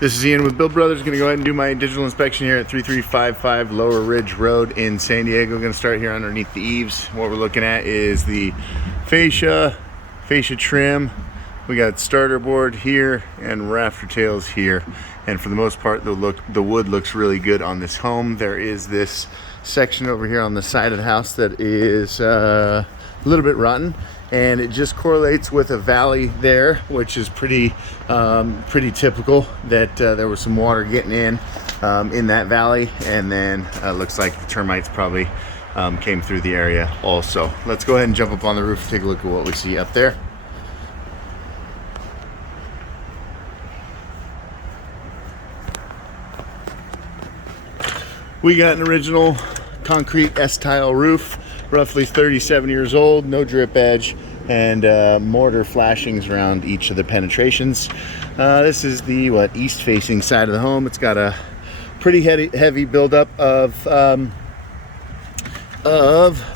This is Ian with Build Brothers. Going to go ahead and do my digital inspection here at 3355 Lower Ridge Road in San Diego. Going to start here underneath the eaves. What we're looking at is the fascia trim. We got starter board here and rafter tails here. And for the most part, the wood looks really good on this home. There is this section over here on the side of the house that is a little bit rotten, and it just correlates with a valley there, which is pretty typical, that there was some water getting in that valley, and then looks like the termites probably came through the area also. Let's go ahead and jump up on the roof and take a look at what we see up there. We got an original concrete S-tile roof, roughly 37 years old, no drip edge, and mortar flashings around each of the penetrations. This is the east-facing side of the home. It's got a pretty heavy buildup of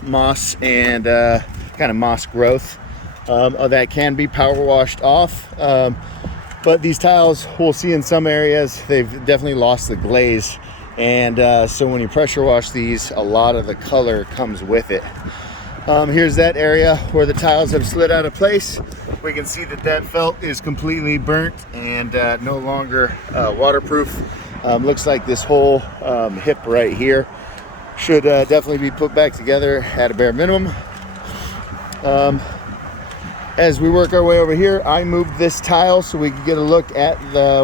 moss and kind of moss growth that can be power washed off. But these tiles, we'll see in some areas, they've definitely lost the glaze. And so when you pressure wash these, a lot of the color comes with it. Here's that area where the tiles have slid out of place. We can see that felt is completely burnt and no longer waterproof. Looks like this whole hip right here should definitely be put back together at a bare minimum. As we work our way over here, I moved this tile so we can get a look at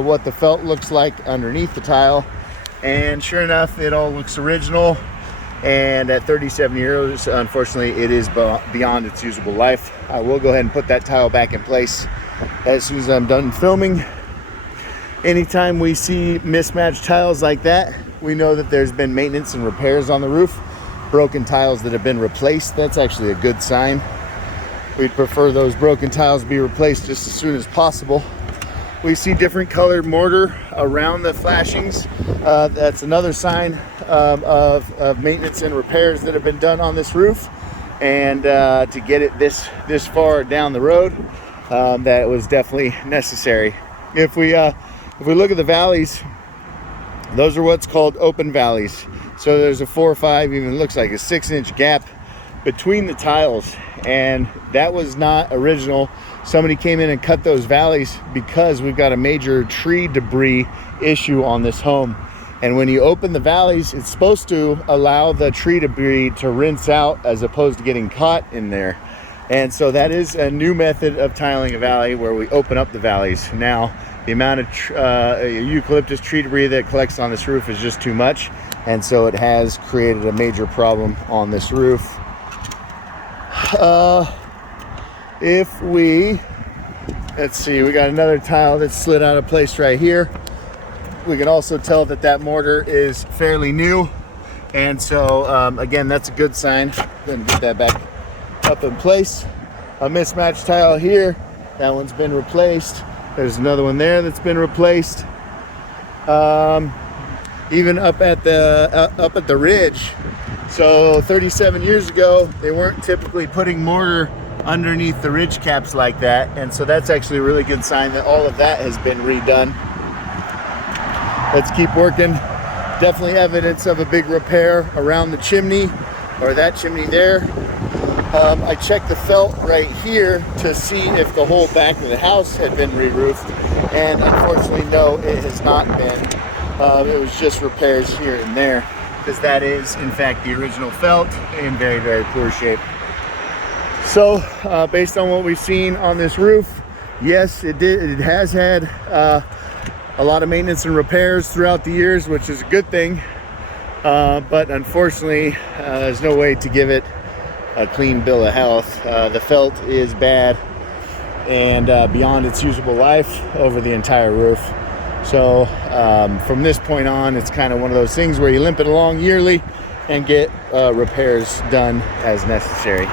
what the felt looks like underneath the tile. And sure enough, it all looks original. And at 37 years, unfortunately, it is beyond its usable life. I will go ahead and put that tile back in place as soon as I'm done filming. Anytime we see mismatched tiles like that, we know that there's been maintenance and repairs on the roof. Broken tiles that have been replaced, that's actually a good sign. We'd prefer those broken tiles be replaced just as soon as possible. We see different colored mortar around the flashings. That's another sign of maintenance and repairs that have been done on this roof. And to get it this far down the road, that was definitely necessary. If we look at the valleys, those are what's called open valleys. So there's a 4 or 5, even looks like a 6-inch gap between the tiles, and that was not original. Somebody came in and cut those valleys because we've got a major tree debris issue on this home. And when you open the valleys, it's supposed to allow the tree debris to rinse out as opposed to getting caught in there. And so that is a new method of tiling a valley, where we open up the valleys. Now, the amount of eucalyptus tree debris that collects on this roof is just too much. And so it has created a major problem on this roof. Let's see, we got another tile that's slid out of place right here. We can also tell that mortar is fairly new, and so again, that's a good sign. Then get that back up in place. A mismatched tile here, that one's been replaced. There's another one there that's been replaced. Even up at the ridge. So 37 years ago, they weren't typically putting mortar underneath the ridge caps like that, and so that's actually a really good sign that all of that has been redone. Let's keep working. Definitely evidence of a big repair around the chimney, or that chimney there. I checked the felt right here to see if the whole back of the house had been re-roofed, and unfortunately no, it has not been. It was just repairs here and there, because that is in fact the original felt in very, very poor shape. So based on what we've seen on this roof, yes, it has had a lot of maintenance and repairs throughout the years, which is a good thing, but unfortunately there's no way to give it a clean bill of health. The felt is bad and beyond its usable life over the entire roof. So from this point on, it's kind of one of those things where you limp it along yearly and get repairs done as necessary.